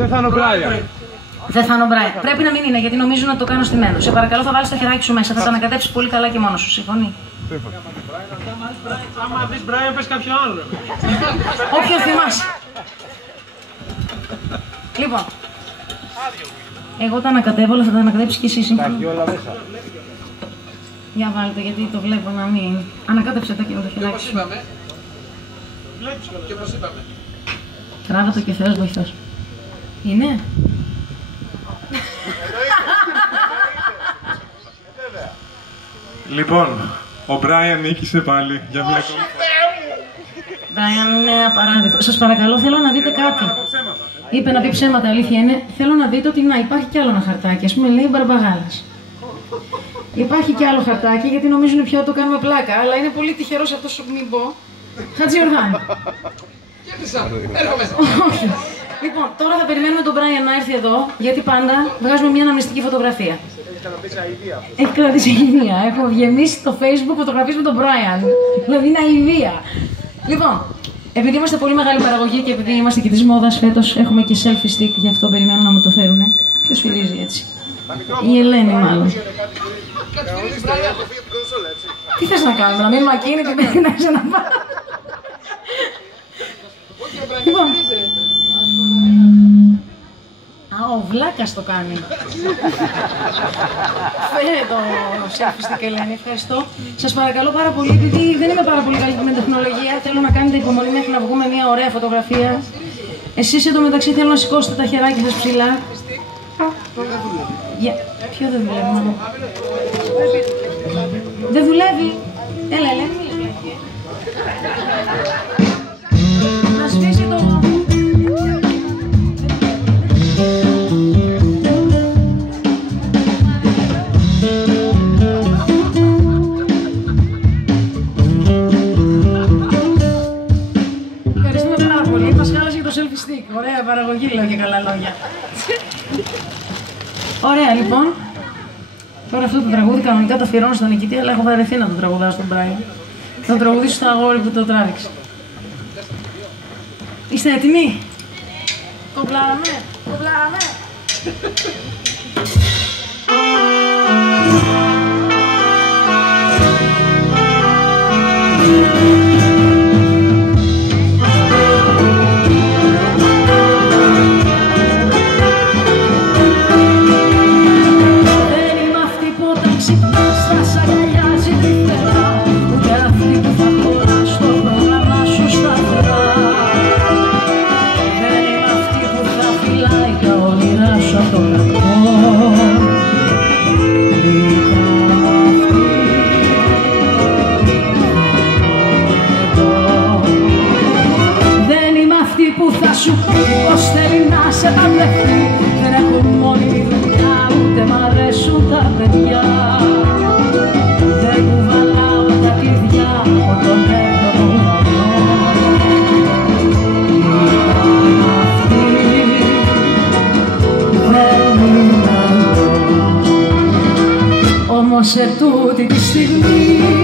Δεν θα είναι ο Μπράιαν. Δεν θα είναι ο Μπράιαν. Πρέπει να μην είναι γιατί νομίζουν ότι το κάνω στημένο. Σε παρακαλώ, θα βάλεις το χεράκι σου μέσα. Θα τα ανακατέψεις πολύ καλά και μόνος σου. Συμφωνεί. Άμα δεις Μπράιαν, πες κάποιο άλλο. Όποιον θυμάσαι. Λοιπόν. Εγώ τα ανακατεύω, αλλά θα τα ανακατέψεις και εσύ. Τα έχει όλα μέσα. Για βάλτε, γιατί το βλέπω να μην. Ανακάτεψε τα και με το χεράκι σου. Βλέπεις και όπως είπαμε. Τράβα το και Θεός βοηθός. Είναι. Λοιπόν, ο Μπράιαν νίκησε πάλι για μια ακόμη φορά. Μπράιαν είναι απαράδεκτο. Σας παρακαλώ, θέλω να δείτε κάτι. Είπε να πει ψέματα, αλήθεια είναι. Θέλω να δείτε ότι να υπάρχει κι άλλο ένα χαρτάκι. Ας πούμε, λέει Μπαρμπαγάλας. Υπάρχει κι άλλο χαρτάκι γιατί νομίζουν πια ότι το κάνουμε πλάκα, αλλά είναι πολύ τυχερός αυτός που μην πω. Χατζιορδάνη. Κέρδισα, έρχομαι. Όχι. Λοιπόν, τώρα θα περιμένουμε τον Μπράιαν να έρθει εδώ, γιατί πάντα βγάζουμε μια αναμνηστική φωτογραφία. Έχει κρατήσει αηδία. Έχω γεμίσει το Facebook φωτογραφίες με τον Μπράιαν. Δηλαδή είναι αηδία. Λοιπόν, επειδή είμαστε πολύ μεγάλη παραγωγή και επειδή είμαστε και της μόδας φέτος, έχουμε και selfie stick, γι' αυτό περιμένω να μου το φέρουνε. Ποιος φυρίζει έτσι? Η Ελένη μάλλον. Τι θες να κάνουμε, να μείνουμε ακίνητοι μέχρι να ξαναπάω? Λοιπόν. Α, ο Βλάκας το κάνει. Φέρε το selfie stick, Ελένη, ευχαριστώ. Σας παρακαλώ πάρα πολύ, επειδή δεν είμαι πάρα πολύ καλή με τεχνολογία, θέλω να κάνετε υπομονή μέχρι να βγούμε μια ωραία φωτογραφία. Εσείς εντωμεταξύ θέλω να σηκώσετε τα χεράκια σας ψηλά. Ποιο δεν δουλεύει, μάλλον? Δεν δουλεύει. Έλα, Ελένη, μίλα. Να σβήσει το... Ευχαριστούμε πάρα πολύ. Μας χάλασε και το selfie stick. Ωραία παραγωγή, λέω και καλά λόγια. Ωραία, λοιπόν. Τώρα αυτό το τραγούδι κανονικά το αφιερώνω στον νικητή, αλλά έχω βαρεθεί να το τραγουδάω στον Μπράιαν. Θα το τραγουδήσω στο αγόρι που το τράβηξε. Είστε έτοιμοι? Κομπλάραμε, κομπλάραμε. Δεν έχω μόνη δουλειά, ούτε μ' αρέσουν τα παιδιά. Δεν κουβαλάω τα κλειδιά από τον έβδομο ουρανό. Αυτή δεν είναι εδώ. Όμως σε τούτη τη στιγμή